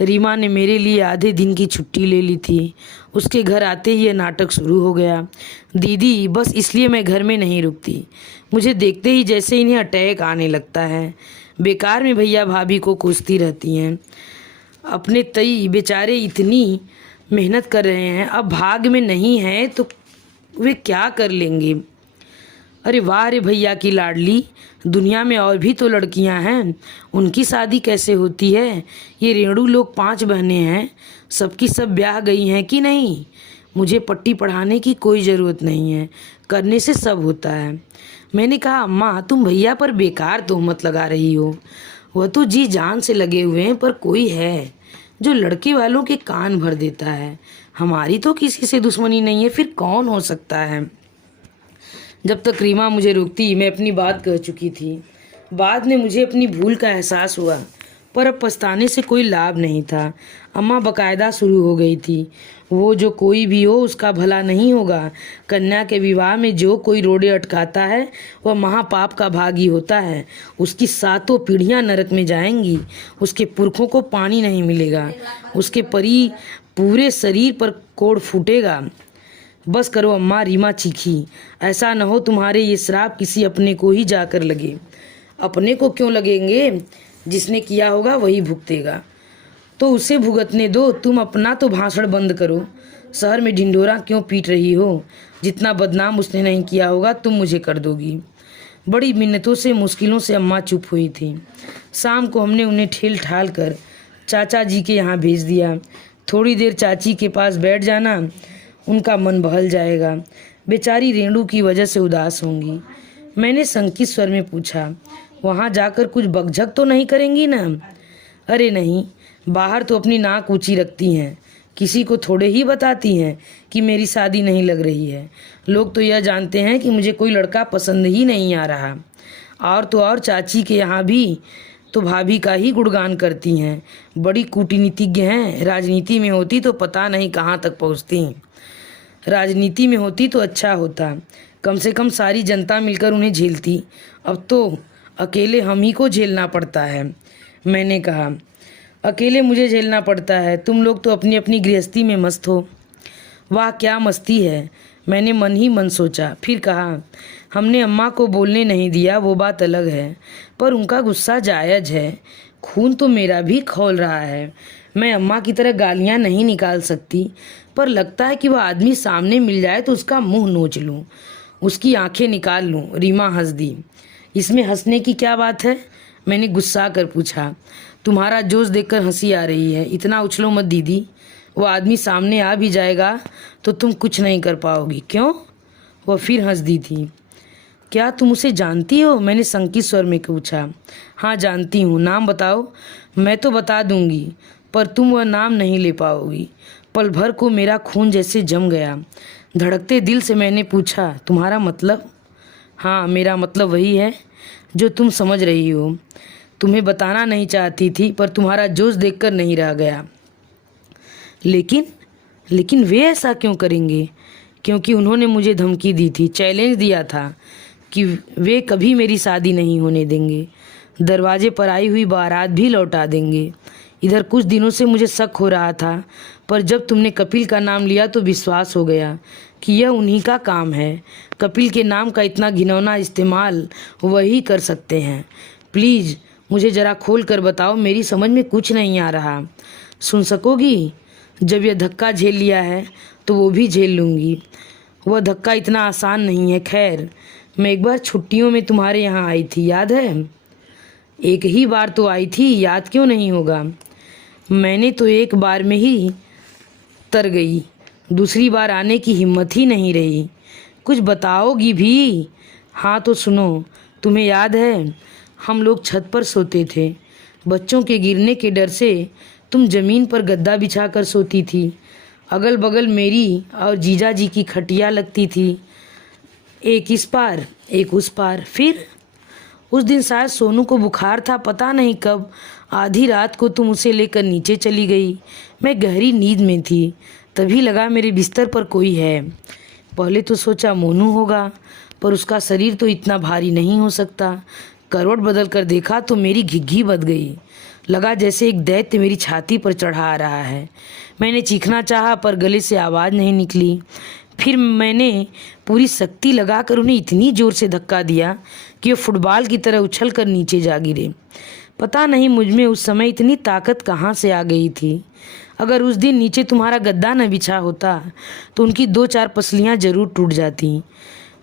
रीमा ने मेरे लिए आधे दिन की छुट्टी ले ली थी। उसके घर आते ही यह नाटक शुरू हो गया। दीदी, बस इसलिए मैं घर में नहीं रुकती। मुझे देखते ही जैसे इन्हें अटैक आने लगता है। बेकार में भैया भाभी को कोसती रहती हैं। अपने तई बेचारे इतनी मेहनत कर रहे हैं, अब भाग में नहीं है तो वे क्या कर लेंगे। अरे वाह रे भैया की लाडली, दुनिया में और भी तो लड़कियां हैं, उनकी शादी कैसे होती है। ये रेणु लोग 5 बहनें हैं, सबकी सब ब्याह गई हैं कि नहीं। मुझे पट्टी पढ़ाने की कोई ज़रूरत नहीं है, करने से सब होता है। मैंने कहा अम्मा तुम भैया पर बेकार तोहमत लगा रही हो, वह तो जी जान से लगे हुए हैं, पर कोई है जो लड़के वालों के कान भर देता है। हमारी तो किसी से दुश्मनी नहीं है, फिर कौन हो सकता है। जब तक रीमा मुझे रोकती मैं अपनी बात कह चुकी थी। बाद में मुझे अपनी भूल का एहसास हुआ, पर अब पछताने से कोई लाभ नहीं था। अम्मा बकायदा शुरू हो गई थी, वो जो कोई भी हो उसका भला नहीं होगा। कन्या के विवाह में जो कोई रोड़े अटकाता है वह महापाप का भागी होता है। उसकी 7 पीढ़ियां नरक में जाएंगी, उसके पुरखों को पानी नहीं मिलेगा, उसके परी पूरे शरीर पर कोड़ फूटेगा। बस करो अम्मा, रीमा चीखी। ऐसा न हो तुम्हारे ये श्राप किसी अपने को ही जाकर लगे। अपने को क्यों लगेंगे, जिसने किया होगा वही भुगतेगा, तो उसे भुगतने दो। तुम अपना तो भाषण बंद करो, शहर में ढिंढोरा क्यों पीट रही हो। जितना बदनाम उसने नहीं किया होगा तुम मुझे कर दोगी। बड़ी मिन्नतों से मुश्किलों से अम्मा चुप हुई थी। शाम को हमने उन्हें ठेल ठाल कर चाचा जी के यहाँ भेज दिया। थोड़ी देर चाची के पास बैठ जाना, उनका मन बहल जाएगा। बेचारी रेणु की वजह से उदास होंगी। मैंने शंकित स्वर में पूछा, वहाँ जाकर कुछ बकझक तो नहीं करेंगी ना। अरे नहीं, बाहर तो अपनी नाक ऊंची रखती हैं, किसी को थोड़े ही बताती हैं कि मेरी शादी नहीं लग रही है। लोग तो यह जानते हैं कि मुझे कोई लड़का पसंद ही नहीं आ रहा। और तो और चाची के यहाँ भी तो भाभी का ही गुणगान करती हैं, बड़ी कूटनीतिज्ञ हैं। राजनीति में होती तो पता नहीं कहाँ तक पहुँचती। राजनीति में होती तो अच्छा होता, कम से कम सारी जनता मिलकर उन्हें झेलती। अब तो अकेले हम ही को झेलना पड़ता है। मैंने कहा, अकेले मुझे झेलना पड़ता है, तुम लोग तो अपनी अपनी गृहस्थी में मस्त हो। वाह क्या मस्ती है, मैंने मन ही मन सोचा। फिर कहा, हमने अम्मा को बोलने नहीं दिया वो बात अलग है, पर उनका गुस्सा जायज़ है। खून तो मेरा भी खौल रहा है। मैं अम्मा की तरह गालियाँ नहीं निकाल सकती, पर लगता है कि वह आदमी सामने मिल जाए तो उसका मुंह नोच लूँ, उसकी आंखें निकाल लूँ। रीमा हंस दी। इसमें हंसने की क्या बात है, मैंने गुस्सा कर पूछा। तुम्हारा जोश देखकर हंसी आ रही है, इतना उछलो मत दीदी। वो आदमी सामने आ भी जाएगा तो तुम कुछ नहीं कर पाओगी। क्यों? वह फिर हंस दी थी। क्या तुम उसे जानती हो, मैंने शंकित स्वर में पूछा। हाँ जानती हूँ, नाम बताओ। मैं तो बता दूंगी, पर तुम वह नाम नहीं ले पाओगी। पल भर को मेरा खून जैसे जम गया। धड़कते दिल से मैंने पूछा, तुम्हारा मतलब? हाँ, मेरा मतलब वही है जो तुम समझ रही हो। तुम्हें बताना नहीं चाहती थी, पर तुम्हारा जोश देखकर नहीं रह गया। लेकिन वे ऐसा क्यों करेंगे? क्योंकि उन्होंने मुझे धमकी दी थी, चैलेंज दिया था कि वे कभी मेरी शादी नहीं होने देंगे, दरवाजे पर आई हुई बारात भी लौटा देंगे। इधर कुछ दिनों से मुझे शक हो रहा था, पर जब तुमने कपिल का नाम लिया तो विश्वास हो गया कि यह उन्हीं का काम है। कपिल के नाम का इतना घिनौना इस्तेमाल वही कर सकते हैं। प्लीज़ मुझे ज़रा खोल कर बताओ, मेरी समझ में कुछ नहीं आ रहा। सुन सकोगी? जब यह धक्का झेल लिया है तो वो भी झेल लूँगी। वह धक्का इतना आसान नहीं है। खैर, मैं एक बार छुट्टियों में तुम्हारे यहाँ आई थी, याद है? एक ही बार तो आई थी, याद क्यों नहीं होगा? मैंने तो एक बार में ही तर गई, दूसरी बार आने की हिम्मत ही नहीं रही। कुछ बताओगी भी? हाँ तो सुनो, तुम्हें याद है हम लोग छत पर सोते थे, बच्चों के गिरने के डर से तुम ज़मीन पर गद्दा बिछा कर सोती थी। अगल बगल मेरी और जीजा जी की खटिया लगती थी, एक इस पार एक उस पार। फिर उस दिन शायद सोनू को बुखार था, पता नहीं कब आधी रात को तुम उसे लेकर नीचे चली गई। मैं गहरी नींद में थी, तभी लगा मेरे बिस्तर पर कोई है। पहले तो सोचा मोनू होगा, पर उसका शरीर तो इतना भारी नहीं हो सकता। करवट बदल कर देखा तो मेरी घिघी बंध गई। लगा जैसे एक दैत्य मेरी छाती पर चढ़ा आ रहा है। मैंने चीखना चाहा, पर गले से आवाज़ नहीं निकली। फिर मैंने पूरी शक्ति लगाकर उन्हें इतनी ज़ोर से धक्का दिया कि वो फुटबॉल की तरह उछल कर नीचे जा गिरे। पता नहीं मुझ में उस समय इतनी ताकत कहाँ से आ गई थी। अगर उस दिन नीचे तुम्हारा गद्दा न बिछा होता तो उनकी 2-4 पसलियाँ जरूर टूट जाती।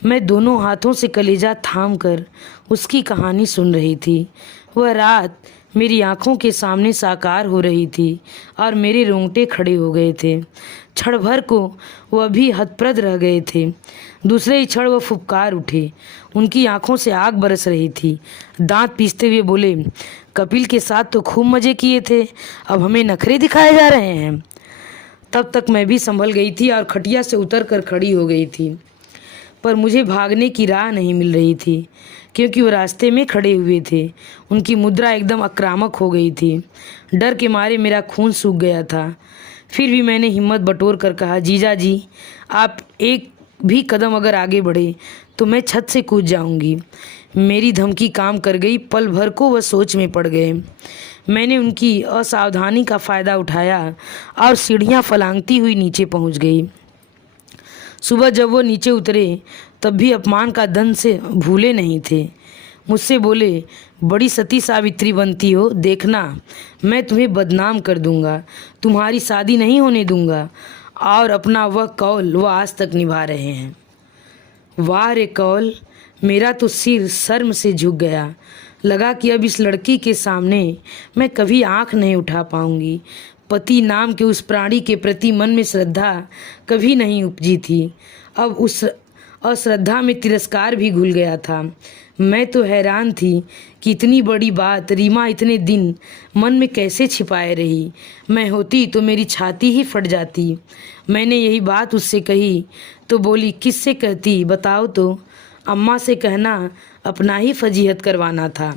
मैं दोनों हाथों से कलेजा थाम कर उसकी कहानी सुन रही थी। वह रात मेरी आंखों के सामने साकार हो रही थी और मेरे रोंगटे खड़े हो गए थे। क्षण भर को वह भी हतप्रद रह गए थे। दूसरे ही क्षण वह फुफकार उठे। उनकी आंखों से आग बरस रही थी। दांत पीसते हुए बोले, कपिल के साथ तो खूब मजे किए थे, अब हमें नखरे दिखाए जा रहे हैं। तब तक मैं भी संभल गई थी और खटिया से उतर कर खड़ी हो गई थी, पर मुझे भागने की राह नहीं मिल रही थी क्योंकि वो रास्ते में खड़े हुए थे। उनकी मुद्रा एकदम आक्रामक हो गई थी। डर के मारे मेरा खून सूख गया था। फिर भी मैंने हिम्मत बटोर कर कहा, जीजा जी, आप एक भी कदम अगर आगे बढ़े तो मैं छत से कूद जाऊंगी। मेरी धमकी काम कर गई। पल भर को वह सोच में पड़ गए। मैंने उनकी असावधानी का फ़ायदा उठाया और सीढ़ियाँ फलांगती हुई नीचे पहुंच गई। सुबह जब वो नीचे उतरे तब भी अपमान का दंड से भूले नहीं थे। मुझसे बोले, बड़ी सती सावित्री बनती हो, देखना मैं तुम्हें बदनाम कर दूंगा, तुम्हारी शादी नहीं होने दूंगा। और अपना वह कौल वो आज तक निभा रहे हैं। वाह रे कौल, मेरा तो सिर शर्म से झुक गया। लगा कि अब इस लड़की के सामने मैं कभी आंख नहीं उठा पाऊंगी। पति नाम के उस प्राणी के प्रति मन में श्रद्धा कभी नहीं उपजी थी। अब उस अश्रद्धा में तिरस्कार भी घुल गया था। मैं तो हैरान थी कि इतनी बड़ी बात रीमा इतने दिन मन में कैसे छिपाए रही। मैं होती तो मेरी छाती ही फट जाती। मैंने यही बात उससे कही तो बोली, किससे कहती बताओ तो। अम्मा से कहना अपना ही फजीहत करवाना था।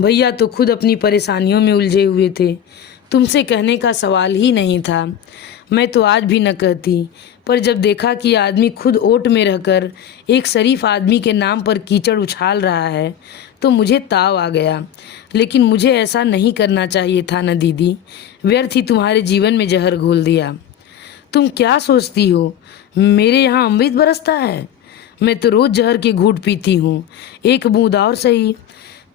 भैया तो खुद अपनी परेशानियों में उलझे हुए थे, तुमसे कहने का सवाल ही नहीं था। मैं तो आज भी न कहती, पर जब देखा कि आदमी खुद ओट में रहकर एक शरीफ आदमी के नाम पर कीचड़ उछाल रहा है तो मुझे ताव आ गया। लेकिन मुझे ऐसा नहीं करना चाहिए था न दीदी, व्यर्थ ही तुम्हारे जीवन में जहर घोल दिया। तुम क्या सोचती हो मेरे यहाँ अमृत बरसता है? मैं तो रोज़ जहर के घूंट पीती हूँ, एक बूंद और सही।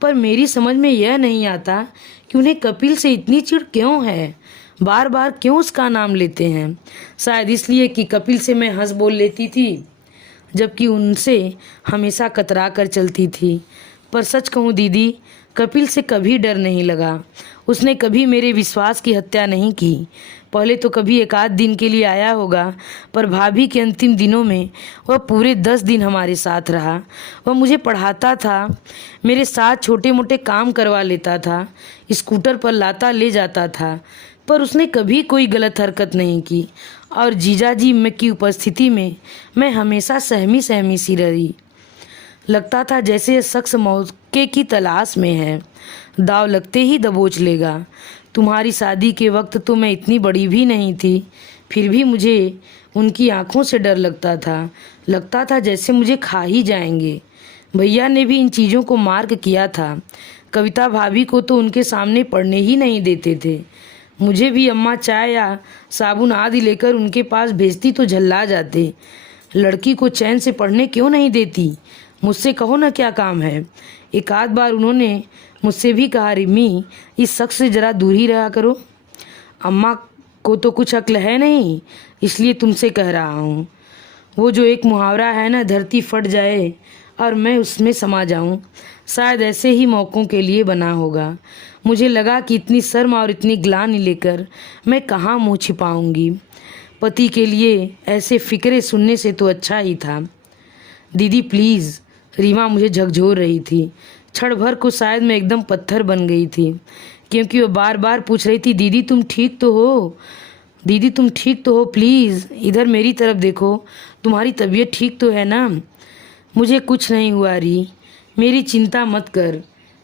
पर मेरी समझ में यह नहीं आता कि उन्हें कपिल से इतनी चिढ़ क्यों है, बार बार क्यों उसका नाम लेते हैं। शायद इसलिए कि कपिल से मैं हंस बोल लेती थी जबकि उनसे हमेशा कतरा कर चलती थी। पर सच कहूँ दीदी, कपिल से कभी डर नहीं लगा। उसने कभी मेरे विश्वास की हत्या नहीं की। पहले तो कभी एक आध दिन के लिए आया होगा, पर भाभी के अंतिम दिनों में वह पूरे 10 दिन हमारे साथ रहा। वह मुझे पढ़ाता था, मेरे साथ छोटे मोटे काम करवा लेता था, स्कूटर पर लाता ले जाता था, पर उसने कभी कोई गलत हरकत नहीं की। और जीजाजी में की उपस्थिति में मैं हमेशा सहमी सहमी सी रही। लगता था जैसे यह शख्स मौके की तलाश में है, दाव लगते ही दबोच लेगा। तुम्हारी शादी के वक्त तो मैं इतनी बड़ी भी नहीं थी, फिर भी मुझे उनकी आंखों से डर लगता था जैसे मुझे खा ही जाएंगे। भैया ने भी इन चीज़ों को मार्क किया था। कविता भाभी को तो उनके सामने पढ़ने ही नहीं देते थे। मुझे भी अम्मा चाय या साबुन आदि लेकर उनके पास भेजती तो झल्ला जाते। लड़की को चैन से पढ़ने क्यों नहीं देती, मुझसे कहो ना क्या काम है। एक आध बार उन्होंने मुझसे भी कहा, रिमी इस शख्स से ज़रा दूर ही रहा करो। अम्मा को तो कुछ अक्ल है नहीं, इसलिए तुमसे कह रहा हूँ। वो जो एक मुहावरा है ना, धरती फट जाए और मैं उसमें समा जाऊँ, शायद ऐसे ही मौक़ों के लिए बना होगा। मुझे लगा कि इतनी शर्म और इतनी ग्लानि लेकर मैं कहाँ मुँह छिपाऊंगी। पति के लिए ऐसे फिक्रे सुनने से तो अच्छा ही था। दीदी प्लीज़, रीमा मुझे झकझोर रही थी। क्षण भर को शायद मैं एकदम पत्थर बन गई थी, क्योंकि वो बार बार पूछ रही थी, दीदी तुम ठीक तो हो, दीदी तुम ठीक तो हो, प्लीज़ इधर मेरी तरफ देखो, तुम्हारी तबीयत ठीक तो है ना। मुझे कुछ नहीं हुआ री, मेरी चिंता मत कर।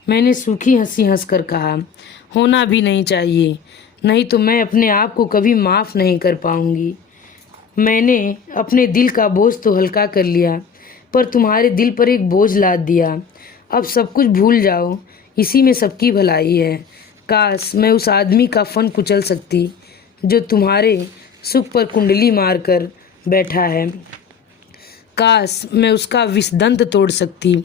मैंने सूखी हंसी हंसकर कहा, होना भी नहीं चाहिए, नहीं तो मैं अपने आप को कभी माफ़ नहीं कर पाऊंगी। मैंने अपने दिल का बोझ तो हल्का कर लिया, पर तुम्हारे दिल पर एक बोझ लाद दिया। अब सब कुछ भूल जाओ, इसी में सबकी भलाई है। काश मैं उस आदमी का फन कुचल सकती जो तुम्हारे सुख पर कुंडली मारकर बैठा है। काश मैं उसका विषदंत तोड़ सकती।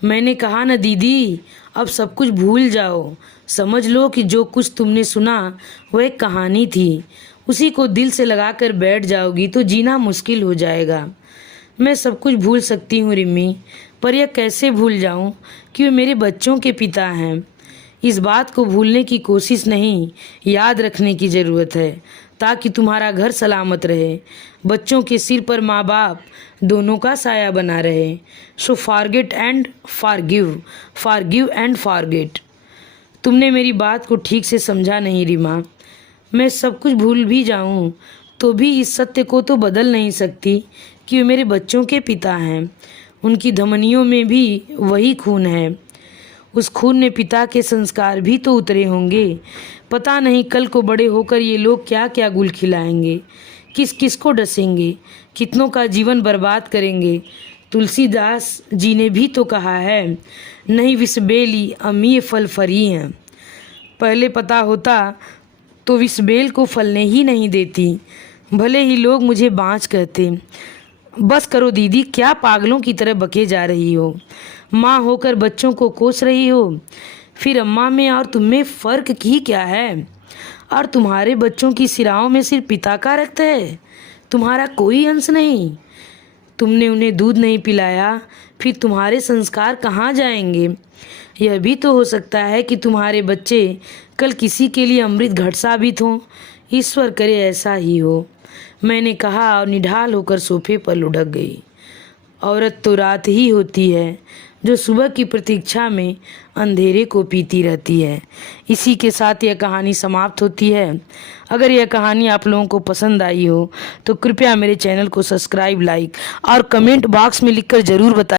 मैंने कहा न दीदी, अब सब कुछ भूल जाओ। समझ लो कि जो कुछ तुमने सुना वह एक कहानी थी। उसी को दिल से लगाकर बैठ जाओगी तो जीना मुश्किल हो जाएगा। मैं सब कुछ भूल सकती हूँ रिमी, पर यह कैसे भूल जाऊँ कि वे मेरे बच्चों के पिता हैं। इस बात को भूलने की कोशिश नहीं, याद रखने की ज़रूरत है, ताकि तुम्हारा घर सलामत रहे, बच्चों के सिर पर माँ बाप दोनों का साया बना रहे। So forget and forgive, forgive and forget. तुमने मेरी बात को ठीक से समझा नहीं रीमा। मैं सब कुछ भूल भी जाऊं तो भी इस सत्य को तो बदल नहीं सकती कि वे मेरे बच्चों के पिता हैं। उनकी धमनियों में भी वही खून है। उस खून में पिता के संस्कार भी तो उतरे होंगे। पता नहीं कल को बड़े होकर ये लोग क्या क्या गुल खिलाएंगे, किस किस को डसेंगे, कितनों का जीवन बर्बाद करेंगे। तुलसीदास जी ने भी तो कहा है, नहीं विष बेली अमीय फल फरी हैं। पहले पता होता तो विष बेल को फलने ही नहीं देती, भले ही लोग मुझे बाँझ कहते। बस करो दीदी, क्या पागलों की तरह बके जा रही हो। माँ होकर बच्चों को कोस रही हो, फिर अम्मा में और तुम में फ़र्क ही क्या है। और तुम्हारे बच्चों की सिराओं में सिर्फ पिता का रक्त है, तुम्हारा कोई अंश नहीं। तुमने उन्हें दूध नहीं पिलाया, फिर तुम्हारे संस्कार कहाँ जाएंगे। यह भी तो हो सकता है कि तुम्हारे बच्चे कल किसी के लिए अमृत घट साबित हों। ईश्वर करे ऐसा ही हो, मैंने कहा और निढाल होकर सोफे पर लुढ़क गई। औरत तो रात ही होती है जो सुबह की प्रतीक्षा में अंधेरे को पीती रहती है। इसी के साथ यह कहानी समाप्त होती है। अगर यह कहानी आप लोगों को पसंद आई हो तो कृपया मेरे चैनल को सब्सक्राइब, लाइक और कमेंट बॉक्स में लिखकर ज़रूर बताएं।